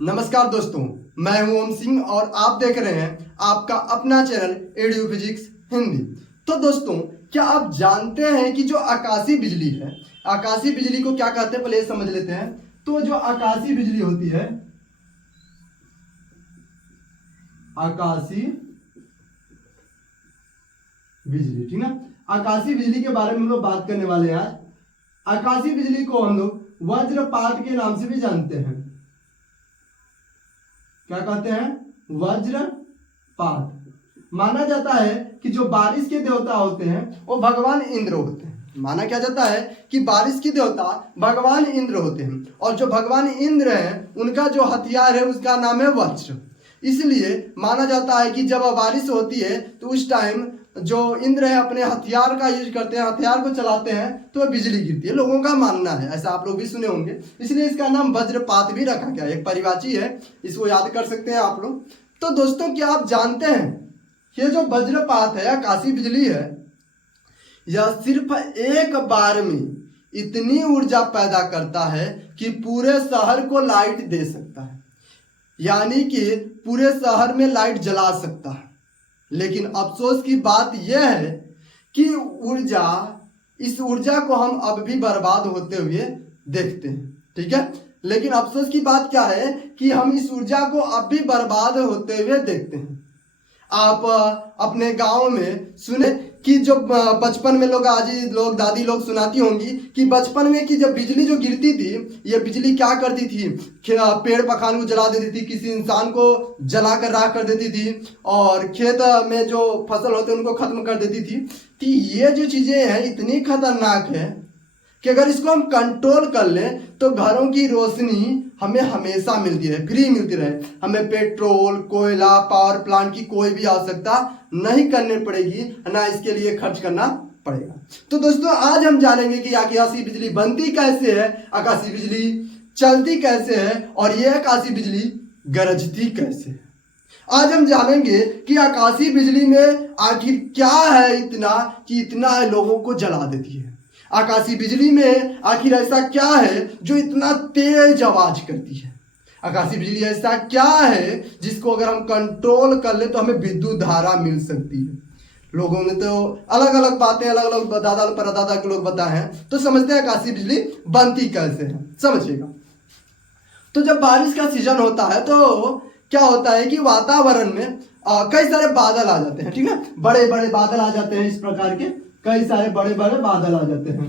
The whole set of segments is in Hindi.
नमस्कार दोस्तों, मैं हूं ओम सिंह और आप देख रहे हैं आपका अपना चैनल एडू फिजिक्स हिंदी। तो दोस्तों, क्या आप जानते हैं कि जो आकाशीय बिजली है, आकाशीय बिजली को क्या कहते हैं, पहले ये समझ लेते हैं। तो जो आकाशीय बिजली होती है, आकाशीय बिजली, ठीक ना। आकाशीय बिजली के बारे में हम लोग बात करने वाले हैं आज। आकाशीय बिजली को हम लोग वज्रपात के नाम से भी जानते हैं। क्या कहते हैं? वज्रपात। माना जाता है कि जो बारिश के देवता होते हैं वो भगवान इंद्र होते हैं। माना क्या जाता है कि बारिश के देवता भगवान इंद्र होते हैं, और जो भगवान इंद्र हैं उनका जो हथियार है उसका नाम है वज्र। इसलिए माना जाता है कि जब बारिश होती है तो उस टाइम जो इंद्र है अपने हथियार का यूज करते हैं, हथियार को चलाते हैं तो बिजली गिरती है। लोगों का मानना है, ऐसा आप लोग भी सुने होंगे, इसलिए इसका नाम वज्रपात भी रखा गया। एक परिभाषी है, इसको याद कर सकते हैं आप लोग। तो दोस्तों, क्या आप जानते हैं ये जो वज्रपात है, आकाशीय बिजली है, यह सिर्फ एक बार में इतनी ऊर्जा पैदा करता है कि पूरे शहर को लाइट दे सकता है, यानी कि पूरे शहर में लाइट जला सकता है। लेकिन अफसोस की बात यह है कि इस ऊर्जा को हम अब भी बर्बाद होते हुए देखते हैं, ठीक है। लेकिन अफसोस की बात क्या है कि हम इस ऊर्जा को अब भी बर्बाद होते हुए देखते हैं। आप अपने गांव में सुने कि जो बचपन में लोग, आज लोग, दादी लोग सुनाती होंगी कि बचपन में कि जब बिजली जो गिरती थी, ये बिजली क्या करती थी, पेड़ पखान को जला देती थी, किसी इंसान को जला कर राख कर देती थी, और खेत में जो फसल होते उनको खत्म कर देती थी। तो ये जो चीजें हैं इतनी खतरनाक है कि अगर इसको हम कंट्रोल कर लें तो घरों की रोशनी हमें हमेशा मिलती रहे, फ्री मिलती रहे। हमें पेट्रोल, कोयला, पावर प्लांट की कोई भी आवश्यकता नहीं करनी पड़ेगी, ना इसके लिए खर्च करना पड़ेगा। तो दोस्तों, आज हम जानेंगे कि आकाशीय बिजली बनती कैसे है, आकाशीय बिजली चलती कैसे है, और यह आकाशीय बिजली गरजती कैसे है। आज हम जानेंगे कि आकाशीय बिजली में आखिर क्या है इतना कि इतना लोगों को जला देती है। आकाशीय बिजली में आखिर ऐसा क्या है जो इतना तेज आवाज करती है। आकाशीय बिजली ऐसा क्या है जिसको अगर हम कंट्रोल कर ले तो हमें विद्युत धारा मिल सकती है। लोगों ने तो अलग अलग बातें, अलग अलग दादा परदादा के लोग बताए हैं। तो समझते हैं आकाशीय बिजली बनती कैसे है, समझिएगा। तो जब बारिश का सीजन होता है तो क्या होता है कि वातावरण में कई सारे बादल आ जाते हैं, ठीक ना। बड़े बड़े बादल आ जाते हैं, इस प्रकार के कई सारे बड़े बड़े बादल आ जाते हैं।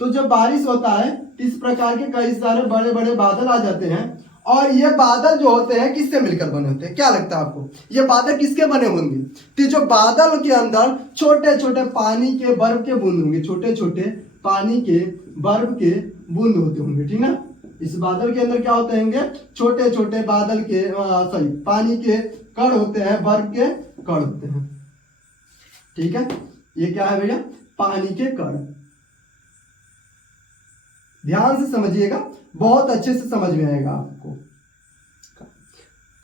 तो जब बारिश होता है इस प्रकार के कई सारे बड़े बड़े बादल आ जाते हैं, और ये बादल जो होते हैं किससे मिलकर बने होते हैं? क्या लगता है आपको, ये बादल किसके बने होंगे? तो जो बादल के अंदर छोटे छोटे पानी के बर्फ के बूंद होंगे, छोटे छोटे पानी के बर्फ के बूंद होते होंगे, ठीक ना। इस बादल के अंदर क्या होते होंगे? छोटे छोटे बादल के पानी के कण होते हैं, बर्फ के कण होते हैं, ठीक है। ये क्या है भैया? पानी के कण। ध्यान से समझिएगा, बहुत अच्छे से समझ में आएगा आपको,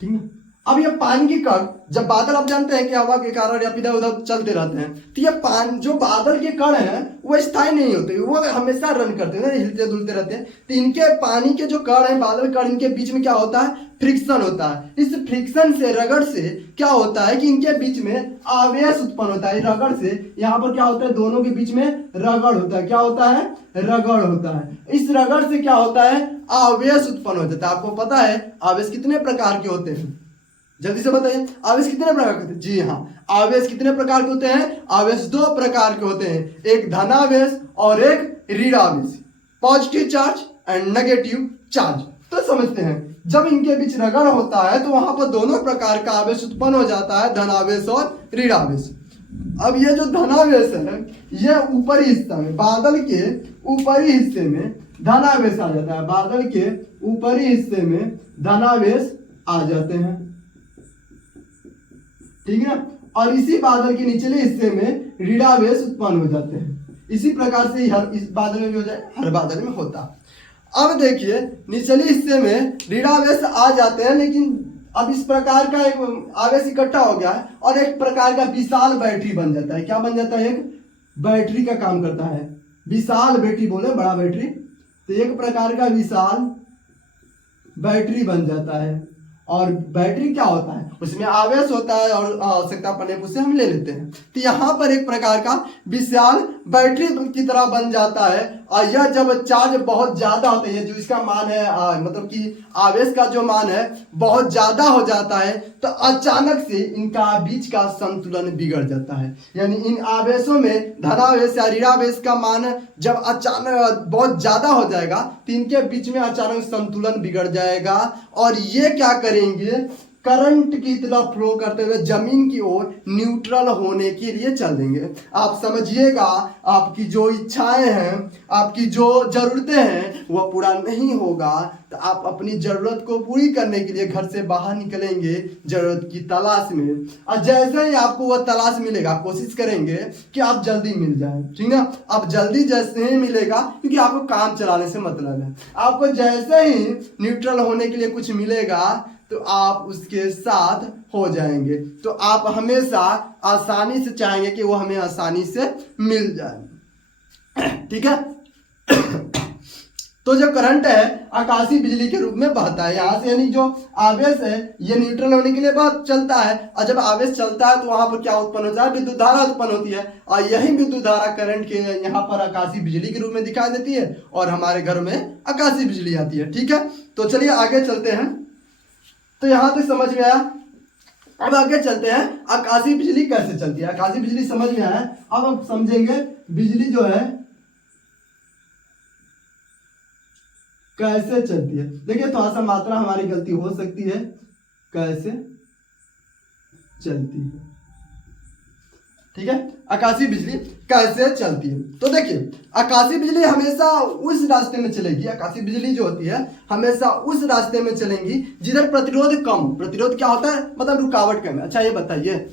ठीक है। अब ये पानी के कण, जब बादल, आप जानते हैं कि हवा के कारण या इधर उधर चलते रहते हैं, तो ये जो बादल के कण हैं वो स्थायी नहीं होते, वो हमेशा रन करते हैं, हिलते डुलते रहते हैं। तो इनके पानी के जो कण हैं, बादल कण, इनके बीच में क्या होता है? फ्रिक्शन होता है। इस फ्रिक्शन से, रगड़ से क्या होता है कि इनके बीच में आवेश उत्पन्न होता है। रगड़ से यहाँ पर क्या होता है? दोनों के बीच में रगड़ होता है। क्या होता है? रगड़ होता है। इस रगड़ से क्या होता है? आवेश उत्पन्न हो जाता है। आपको पता है आवेश कितने प्रकार के होते हैं? जल्दी से बताइए, आवेश कितने प्रकार के होते हैं? जी हाँ, आवेश कितने प्रकार के होते हैं? आवेश दो प्रकार के होते हैं, एक धनावेश और एक ऋणावेश, positive charge and negative charge. तो समझते हैं, जब इनके बीच रगड़ होता है तो वहां पर दोनों प्रकार का आवेश उत्पन्न हो जाता है, धनावेश और ऋणावेश। अब ये जो धनावेश है, ये ऊपरी हिस्सा में, बादल के ऊपरी हिस्से में धनावेश आ जाता है। बादल के ऊपरी हिस्से में धनावेश आ जाते हैं, ठीक है ना। और इसी बादल के निचले हिस्से में ऋणावेश उत्पन्न हो जाते हैं। इसी प्रकार से हर इस बादल में भी हो जाए, हर बादल में होता। अब देखिए, निचले हिस्से में ऋणावेश आ जाते हैं, लेकिन अब इस प्रकार का एक आवेश इकट्ठा हो गया है और एक प्रकार का विशाल बैटरी बन जाता है। क्या बन जाता है? एक बैटरी का काम करता है। विशाल बैटरी बोले, बड़ा बैटरी। तो एक प्रकार का विशाल बैटरी बन जाता है। और बैटरी क्या होता है, उसमें आवेश होता है और आवश्यकता पड़ने पर उसे हम ले लेते हैं। तो यहाँ पर एक प्रकार का विशाल बैटरी की तरह बन जाता है। और यह जब चार्ज बहुत ज्यादा होता है, जो इसका मान है मतलब कि आवेश का जो मान है बहुत ज्यादा हो जाता है, तो अचानक से इनका बीच का संतुलन बिगड़ जाता है। यानी इन आवेशों में धनावेश या ऋणावेश का मान जब अचानक बहुत ज्यादा हो जाएगा तो इनके बीच में अचानक संतुलन बिगड़ जाएगा और ये क्या करेंगे, करंट की तरफ फ्लो करते हुए जमीन की ओर न्यूट्रल होने के लिए चल देंगे। आप समझिएगा, आपकी जो इच्छाएं हैं, आपकी जो जरूरतें हैं वह पूरा नहीं होगा, तो आप अपनी जरूरत को पूरी करने के लिए घर से बाहर निकलेंगे जरूरत की तलाश में। और जैसे ही आपको वह तलाश मिलेगा, कोशिश करेंगे कि आप जल्दी मिल जाए, ठीक ना। अब जल्दी जैसे ही मिलेगा, क्योंकि आपको काम चलाने से मतलब है, आपको जैसे ही न्यूट्रल होने के लिए कुछ मिलेगा तो आप उसके साथ हो जाएंगे। तो आप हमेशा आसानी से चाहेंगे कि वो हमें आसानी से मिल जाए, ठीक है। तो जो करंट है आकाशीय बिजली के रूप में बहता है यहाँ से, यानी जो आवेश है ये न्यूट्रल होने के लिए बहुत चलता है, और जब आवेश चलता है तो वहां पर क्या उत्पन्न होता है, विद्युत धारा उत्पन्न होती है। और यही विद्युत धारा करंट के यहाँ पर आकाशीय बिजली के रूप में दिखाई देती है और हमारे घर में आकाशीय बिजली आती है, ठीक है। तो चलिए आगे चलते हैं। तो यहां तक समझ में आया। अब आगे चलते हैं, आकाशीय बिजली कैसे चलती है। आकाशीय बिजली समझ में आया, अब हम समझेंगे बिजली जो है कैसे चलती है। देखिए थोड़ा सा मात्रा हमारी गलती हो सकती है, कैसे चलती है, ठीक है। आकाशीय बिजली कैसे चलती है, तो देखिए आकाशीय बिजली हमेशा उस रास्ते में चलेगी। आकाशीय बिजली जो होती है हमेशा उस रास्ते में चलेंगी जिधर प्रतिरोध कम। प्रतिरोध क्या होता है, मतलब रुकावट कम है। अच्छा ये बताइए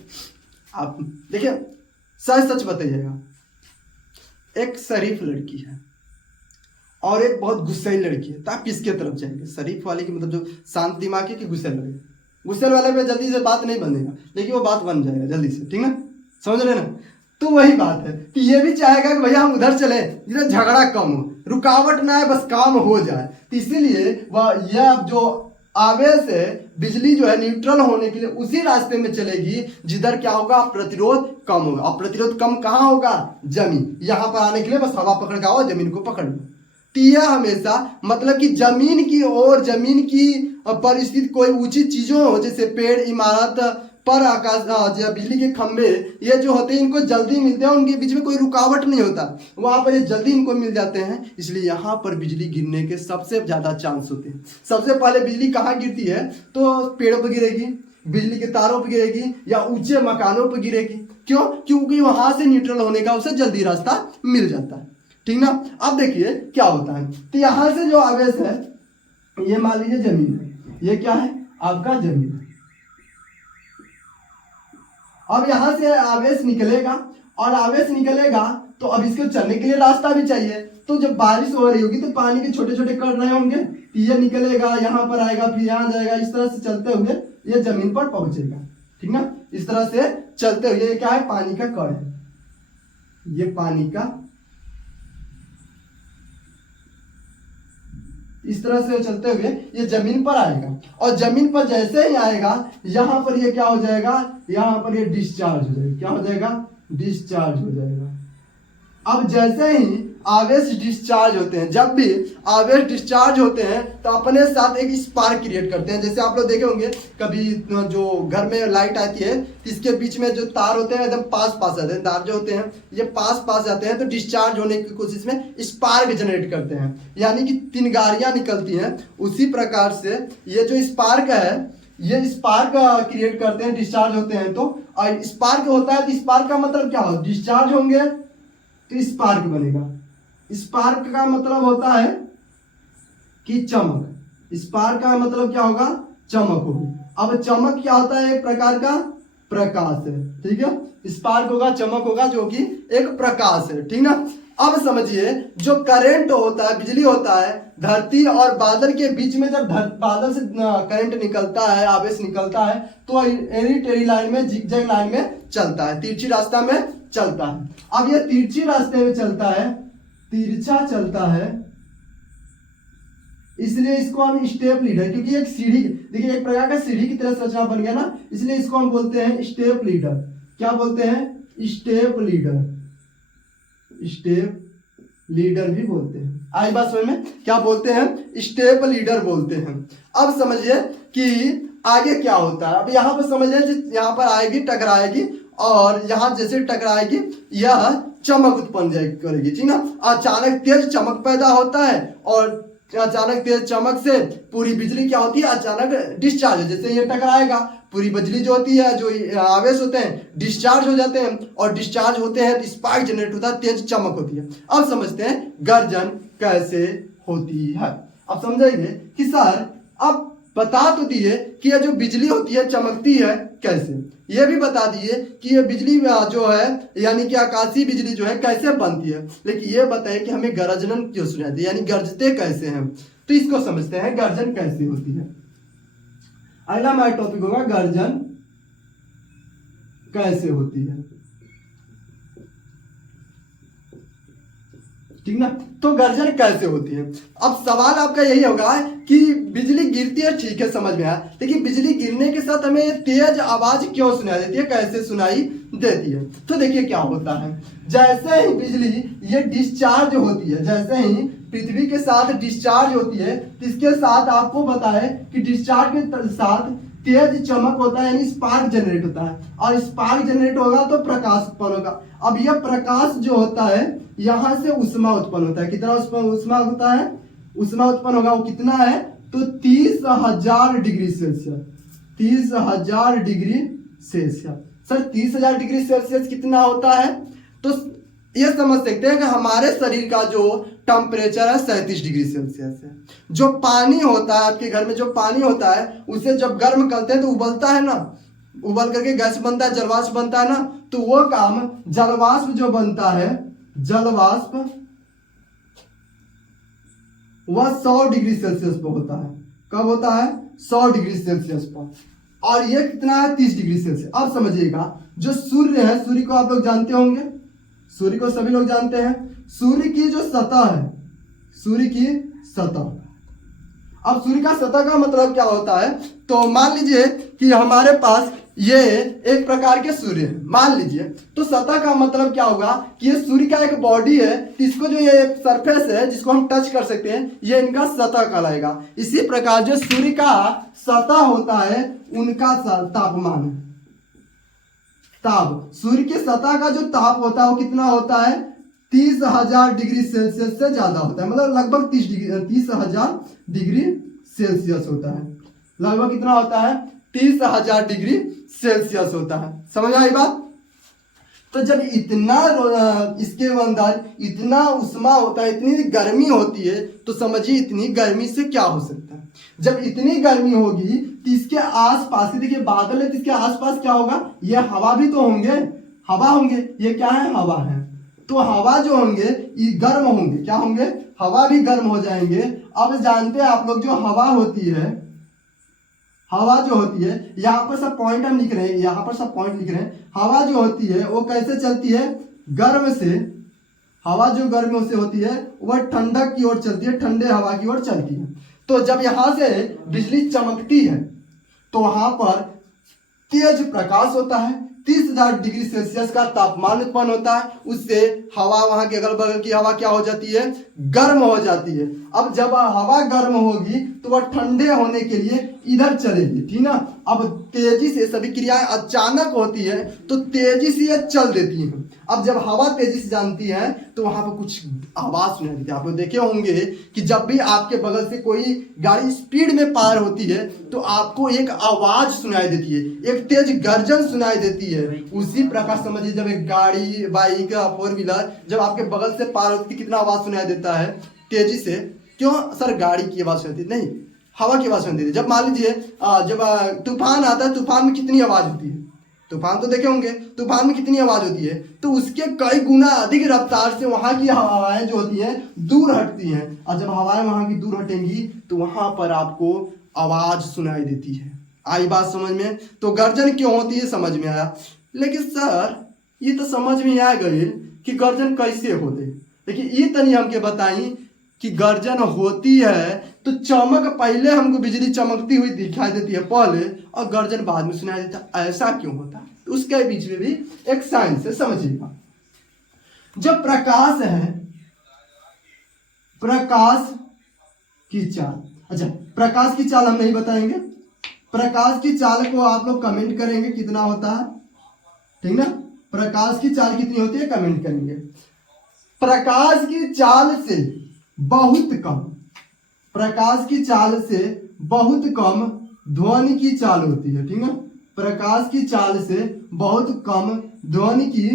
आप, देखिए सच सच बताइएगा, एक शरीफ लड़की है और एक बहुत गुस्सैल लड़की है, तो आप किसके तरफ जाएंगे। शरीफ वाले की मतलब जो शांत दिमाग है कि गुस्सैल वाले। गुस्सैल वाले में जल्दी से बात नहीं बनेगा, लेकिन वो बात बन जाएगा जल्दी से, ठीक ना, समझ रहे ना। तो वही बात है कि ये भी चाहेगा कि भैया हम उधर चले जिधर झगड़ा कम हो, रुकावट ना है, बस काम हो जाए। तो इसीलिए वह यह जो आवेश है, बिजली जो है न्यूट्रल होने के लिए उसी रास्ते में चलेगी जिधर क्या होगा, प्रतिरोध कम होगा। और प्रतिरोध कम कहाँ होगा, जमीन। यहाँ पर आने के लिए बस हवा पकड़ के आओ, जमीन को पकड़ लो। तो यह हमेशा मतलब कि जमीन की ओर, जमीन की परिस्थिति कोई ऊंची चीजों हो, जैसे पेड़, इमारत पर आकाश या बिजली के खंभे, ये जो होते हैं इनको जल्दी मिलते हैं, उनके बीच में कोई रुकावट नहीं होता, वहां पर ये जल्दी इनको मिल जाते हैं। इसलिए यहाँ पर बिजली गिरने के सबसे ज्यादा चांस होते हैं। सबसे पहले बिजली कहाँ गिरती है, तो पेड़ों पर गिरेगी, बिजली के तारों पर गिरेगी, या ऊंचे मकानों पर गिरेगी। क्यों, क्योंकि वहां से न्यूट्रल होने का उसे जल्दी रास्ता मिल जाता है, ठीक ना। अब देखिए क्या होता है, तो यहाँ से जो आवेश है, ये मान लीजिए जमीन है, ये क्या है आपका जमीन है। अब यहां से आवेश निकलेगा, और आवेश निकलेगा तो अब इसको चलने के लिए रास्ता भी चाहिए। तो जब बारिश हो रही होगी तो पानी के छोटे छोटे कण रहे होंगे, तो ये निकलेगा, यहाँ पर आएगा, फिर यहाँ जाएगा, इस तरह से चलते हुए ये जमीन पर पहुंचेगा, ठीक ना। इस तरह से चलते हुए, ये क्या है, पानी का कण है, ये पानी का, इस तरह से चलते हुए ये जमीन पर आएगा। और जमीन पर जैसे ही आएगा, यहां पर ये क्या हो जाएगा, यहां पर ये डिस्चार्ज हो जाएगा। क्या हो जाएगा, डिस्चार्ज हो जाएगा। अब जैसे ही आवेश डिस्चार्ज होते हैं, जब भी आवेश डिस्चार्ज होते हैं तो अपने साथ एक स्पार्क क्रिएट करते हैं। जैसे आप लोग देखे होंगे कभी जो घर में लाइट आती है, इसके बीच में जो तार होते हैं एकदम पास पास आते हैं, तार जो होते हैं ये पास पास जाते हैं, तो डिस्चार्ज होने की कोशिश में स्पार्क जनरेट करते हैं, यानी कि चिंगारियां निकलती हैं। उसी प्रकार से ये जो स्पार्क है, ये स्पार्क क्रिएट करते हैं, डिस्चार्ज होते हैं। तो स्पार्क होता है, तो स्पार्क का मतलब क्या हो, डिस्चार्ज होंगे तो स्पार्क बनेगा। स्पार्क का मतलब होता है कि चमक। स्पार्क का मतलब क्या होगा, चमक होगी। अब चमक क्या होता है, एक प्रकार का प्रकाश है, ठीक है। स्पार्क होगा, चमक होगा, जो कि एक प्रकाश है, ठीक ना। अब समझिए जो करंट होता है, बिजली होता है, धरती और बादल के बीच में जब बादल से करंट निकलता है, आवेश निकलता है, तो एनी टेढ़ी लाइन में, जिगजैग लाइन में चलता है, तिरछी रास्ता में चलता है। अब ये तिरछी रास्ते में चलता है, तिरछा चलता है, इसलिए इसको हम स्टेप लीडर, क्योंकि एक सीढ़ी, देखिए एक प्रकार का सीढ़ी की तरह संरचना बन गया ना, इसलिए इसको हम बोलते हैं स्टेप लीडर। क्या बोलते हैं? स्टेप लीडर, स्टेप लीडर भी बोलते हैं। आज बात समझ में, क्या बोलते हैं? स्टेप लीडर बोलते हैं। अब समझिए कि आगे क्या होता है। अब यहाँ पर समझिए, यहाँ पर आएगी, टकराएगी, और यहाँ जैसे टकराएगी यह चमक उत्पन्न करेगी, ठीक ना। अचानक तेज चमक पैदा होता है, और अचानक तेज चमक से पूरी बिजली क्या होती है? अचानक डिस्चार्ज, जैसे ये टकराएगा, पूरी बिजली जो होती है, जो आवेश होते हैं, डिस्चार्ज हो जाते हैं, और डिस्चार्ज होते हैं तो स्पार्क जनरेट होता है, तेज चमक होती है। अब समझते हैं गर्जन कैसे होती है। अब समझेंगे कि सर अब बता तो दिए कि यह जो बिजली होती है चमकती है कैसे, ये भी बता दिए कि ये बिजली जो है यानी कि आकाशीय बिजली जो है कैसे बनती है, लेकिन ये बताइए कि हमें गर्जन क्यों सुनाई दी, यानी गरजते कैसे हैं। तो इसको समझते हैं गर्जन कैसे होती है। अगला हमारा टॉपिक होगा गर्जन कैसे होती है, ठीक ना। तो गर्जन कैसे होती है। अब सवाल आपका यही होगा कि बिजली गिरती है, ठीक है, समझ में आया, लेकिन बिजली गिरने के साथ हमें तेज आवाज क्यों सुनाई देती है, कैसे सुनाई देती है। तो देखिए क्या होता है, जैसे ही बिजली ये डिस्चार्ज होती है, जैसे ही पृथ्वी के साथ डिस्चार्ज होती है, इसके साथ आपको बताए कि डिस्चार्ज के साथ तेज चमक होता है, यानी स्पार्क जनरेट होता है, और स्पार्क जनरेट होगा तो प्रकाश उत्पन्न होगा। अब यह प्रकाश जो होता है यहां से उष्मा उत्पन्न होता है। कितना उष्मा होता है? उष्मा उत्पन्न होगा, वो कितना है? तो 30,000 degree Celsius, 30,000 degree Celsius. Sir 30,000 degree Celsius कितना होता है? तो ये समझ सकते हैं कि हमारे शरीर का जो टेम्परेचर है 37 डिग्री सेल्सियस है। जो पानी होता है आपके घर में, जो पानी होता है उसे जब गर्म करते हैं तो उबलता है ना, उबल करके गैस बनता है, जलवाष्प बनता है ना, तो वो काम जलवाष्प जो बनता है, जलवाष्प वह 100 डिग्री सेल्सियस पर होता है। कब होता है? 100 डिग्री सेल्सियस पर, और ये कितना है? 30 डिग्री सेल्सियस। अब समझिएगा जो सूर्य है, सूर्य को आप लोग जानते होंगे, सूर्य को सभी लोग जानते हैं। सूर्य की जो सतह है, सूर्य की सतह, अब सूर्य का सतह का मतलब क्या होता है? तो मान लीजिए कि हमारे पास ये एक प्रकार के सूर्य है, मान लीजिए, तो सतह का मतलब क्या होगा कि ये सूर्य का एक बॉडी है, इसको जो ये सरफेस है जिसको हम टच कर सकते हैं, ये इनका सतह कहलाएगा। इसी प्रकार जो सूर्य का सतह होता है उनका तापमान, ताप, सूर्य की सतह का जो ताप होता है वो कितना होता है? 30,000 डिग्री सेल्सियस से ज्यादा होता है, मतलब लगभग 30,000 डिग्री सेल्सियस होता है। लगभग कितना होता है? 30,000 डिग्री सेल्सियस होता है। समझ आई बात? तो जब इतना इसके अंदर इतना उष्मा होता है, इतनी गर्मी होती है, तो समझिए इतनी गर्मी से क्या हो सकता है। जब इतनी गर्मी होगी तो इसके आसपास, देखिए बादल है तो इसके आसपास क्या होगा? ये हवा भी तो होंगे, हवा होंगे, ये क्या है? हवा है। तो हवा जो होंगे ये गर्म होंगे, क्या होंगे? हवा भी गर्म हो जाएंगे। अब जानते हैं आप लोग जो हवा होती है, हवा जो होती है, यहाँ पर सब पॉइंट हम लिख रहे हैं, यहाँ पर सब पॉइंट लिख रहे हैं। हवा जो होती है वो कैसे चलती है? गर्म से। हवा जो गर्म से होती है वह ठंडक की ओर चलती है, ठंडे हवा की ओर चलती है। तो जब यहाँ से बिजली चमकती है तो वहां पर तेज प्रकाश होता है, 30,000 डिग्री सेल्सियस का तापमान उत्पन्न होता है, उससे हवा, वहां के अगल बगल की हवा क्या हो जाती है? गर्म हो जाती है। अब जब हवा गर्म होगी तो वह ठंडे होने के लिए इधर चलेगी, ठीक ना। अब तेजी से सभी क्रियाएं अचानक होती है तो तेजी से ये चल देती हैं। अब जब हवा तेजी से जानती है तो वहां पर कुछ आवाज सुनाई देती है। आप लोग देखे होंगे कि जब भी आपके बगल से कोई गाड़ी स्पीड में पार होती है तो आपको एक आवाज सुनाई देती है, एक तेज गर्जन सुनाई देती है। उसी प्रकार समझिए जब एक गाड़ी, बाइक, 4 व्हीलर जब आपके बगल से पार होती है कितना आवाज सुनाई देता है? तेजी से। क्यों सर? गाड़ी की आवाज सुनाई देती नहीं, हवा की आवाज सुनाई देती है। जब मान लीजिए जब तूफान आता है, तूफान में कितनी आवाज होती है? तूफान तो देखे होंगे, तूफान में कितनी आवाज होती है? तो उसके कई गुना अधिक रफ्तार से वहां की हवाएं जो होती हैं दूर हटती हैं, और जब हवाएं वहां की दूर हटेंगी तो वहां पर आपको आवाज सुनाई देती है। आई बात समझ में? तो गर्जन क्यों होती है समझ में आया। लेकिन सर ये तो समझ में आ गई कि गर्जन कैसे होते, लेकिन ये तनी हमके बताई कि गर्जन होती है तो चमक पहले हमको बिजली चमकती हुई दिखाई देती है पहले और गर्जन बाद में सुनाई देता है। ऐसा क्यों होता है? तो उसके बीच में भी एक साइंस है, समझिएगा। जब प्रकाश है, प्रकाश की चाल, अच्छा प्रकाश की चाल हम नहीं बताएंगे, प्रकाश की चाल को आप लोग कमेंट करेंगे कितना होता है, ठीक ना। प्रकाश की चाल कितनी होती है कमेंट करेंगे। प्रकाश की चाल से बहुत कम, प्रकाश की चाल से बहुत कम ध्वनि की चाल होती है, ठीक ना। प्रकाश की चाल से बहुत कम ध्वनि की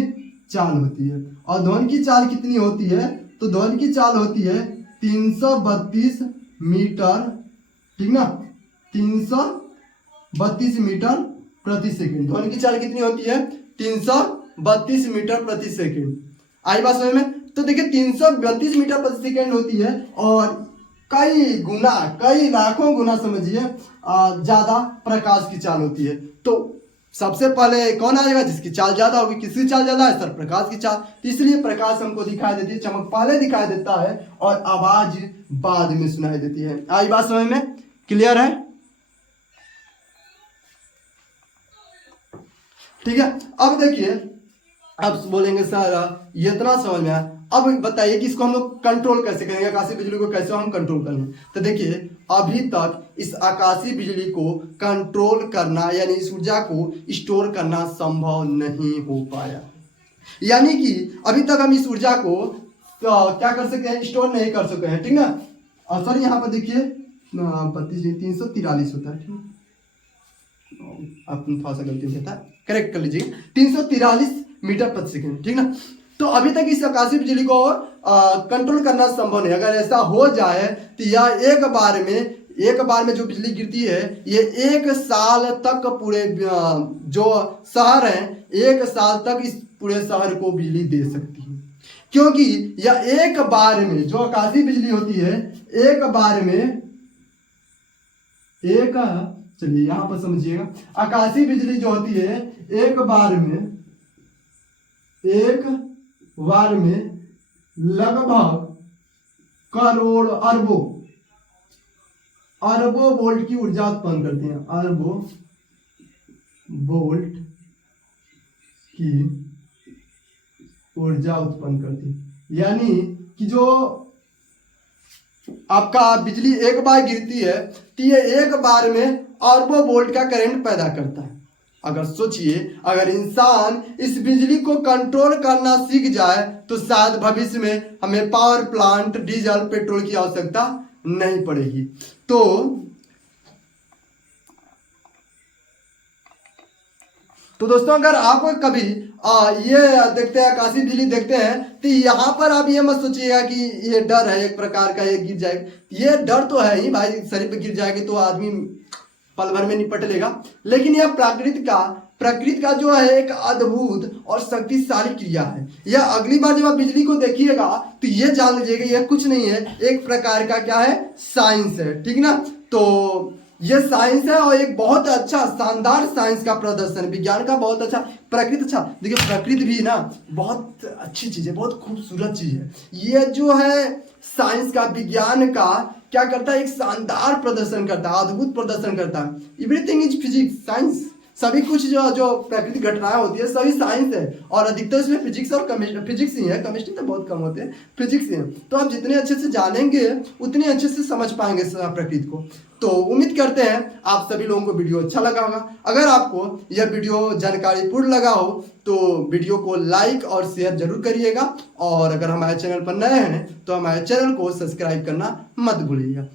चाल होती है। और ध्वनि की चाल कितनी होती है? तो ध्वनि की चाल होती है 332 मीटर, ठीक ना, 332 मीटर प्रति सेकंड। ध्वनि की चाल कितनी होती है? 332 मीटर प्रति सेकंड। आई बात समझ में? तो देखिए 332 मीटर प्रति सेकंड होती है और कई गुना, कई लाखों गुना समझिए ज्यादा प्रकाश की चाल होती है। तो सबसे पहले कौन आएगा? जिसकी चाल ज्यादा होगी। किसकी चाल ज्यादा है? सर प्रकाश की चाल। तो इसलिए प्रकाश हमको दिखाई देती है, चमक पहले दिखाई देता है और आवाज बाद में सुनाई देती है। आई बात समझ में? क्लियर है? ठीक है। अब देखिए, अब बोलेंगे सर ये इतना समझ में आया, अब बताइए कि इसको हम लोग कंट्रोल कैसे करेंगे, आकाशीय बिजली को कैसे हम कंट्रोल करेंगे। तो देखिए अभी तक इस आकाशीय बिजली को कंट्रोल करना यानी इस ऊर्जा को स्टोर करना संभव नहीं हो पाया। यानी कि अभी तक हम इस ऊर्जा को क्या कर सकते हैं? स्टोर नहीं कर सकते हैं, ठीक ना। और सर यहाँ पर देखिए 343 होता है, ठीक है, आप थोड़ा सा गलती होता है, करेक्ट कर लीजिए, 343 मीटर प्रति सेकंड, ठीक ना। तो अभी तक इस आकाशीय बिजली को कंट्रोल करना संभव नहीं। अगर ऐसा हो जाए तो यह एक बार में जो बिजली गिरती है ये 1 साल तक पूरे जो शहर है 1 साल तक इस पूरे शहर को बिजली दे सकती है। क्योंकि यह एक बार में जो आकाशीय बिजली होती है एक बार में चलिए यहां पर समझिएगा, आकाशीय बिजली जो होती है एक बार में लगभग करोड़ अरबों वोल्ट की ऊर्जा उत्पन्न करती हैं। अरबों वोल्ट की ऊर्जा उत्पन्न करती है। यानी कि जो आपका बिजली एक बार गिरती है तो ये एक बार में अरबों वोल्ट का करंट पैदा करता है। अगर सोचिए, अगर इंसान इस बिजली को कंट्रोल करना सीख जाए तो शायद भविष्य में हमें पावर प्लांट, डीजल, पेट्रोल की आवश्यकता नहीं पड़ेगी। तो दोस्तों अगर आप कभी ये देखते हैं, आकाशीय बिजली देखते हैं, तो यहाँ पर आप ये मत सोचिएगा कि ये डर है एक प्रकार का, ये गिर जाएगा। ये डर तो है ही भाई, शरीर पे गिर जाएगी तो आदमी पल भर में निपट लेगा। लेकिन यह प्रकृति का जो है एक अद्भुत और शक्तिशाली क्रिया है। यह अगली बार जब आप बिजली को देखिएगा तो ये जान लीजिएगा यह कुछ नहीं है, एक प्रकार का क्या है? साइंस है, ठीक ना। तो ये साइंस है और एक बहुत अच्छा शानदार साइंस का प्रदर्शन, विज्ञान का बहुत अच्छा, प्रकृति अच्छा। देखिए प्रकृति भी ना बहुत अच्छी चीज है, बहुत खूबसूरत चीज है। ये जो है साइंस का, विज्ञान का क्या करता है? एक शानदार प्रदर्शन करता है, अद्भुत प्रदर्शन करता है। Everything is physics, science. सभी कुछ जो प्राकृतिक घटनाएं होती है सभी साइंस है और अधिकतर इसमें फिजिक्स और फिजिक्स ही है, केमिस्ट्री तो बहुत कम होते हैं, फिजिक्स ही है। तो आप जितने अच्छे से जानेंगे उतने अच्छे से समझ पाएंगे प्रकृति को। तो उम्मीद करते हैं आप सभी लोगों को वीडियो अच्छा लगा होगा। अगर आपको यह वीडियो जानकारीपूर्ण लगा हो तो वीडियो को लाइक और शेयर जरूर करिएगा और अगर हमारे चैनल पर नए हैं तो हमारे चैनल को सब्सक्राइब करना मत भूलिएगा।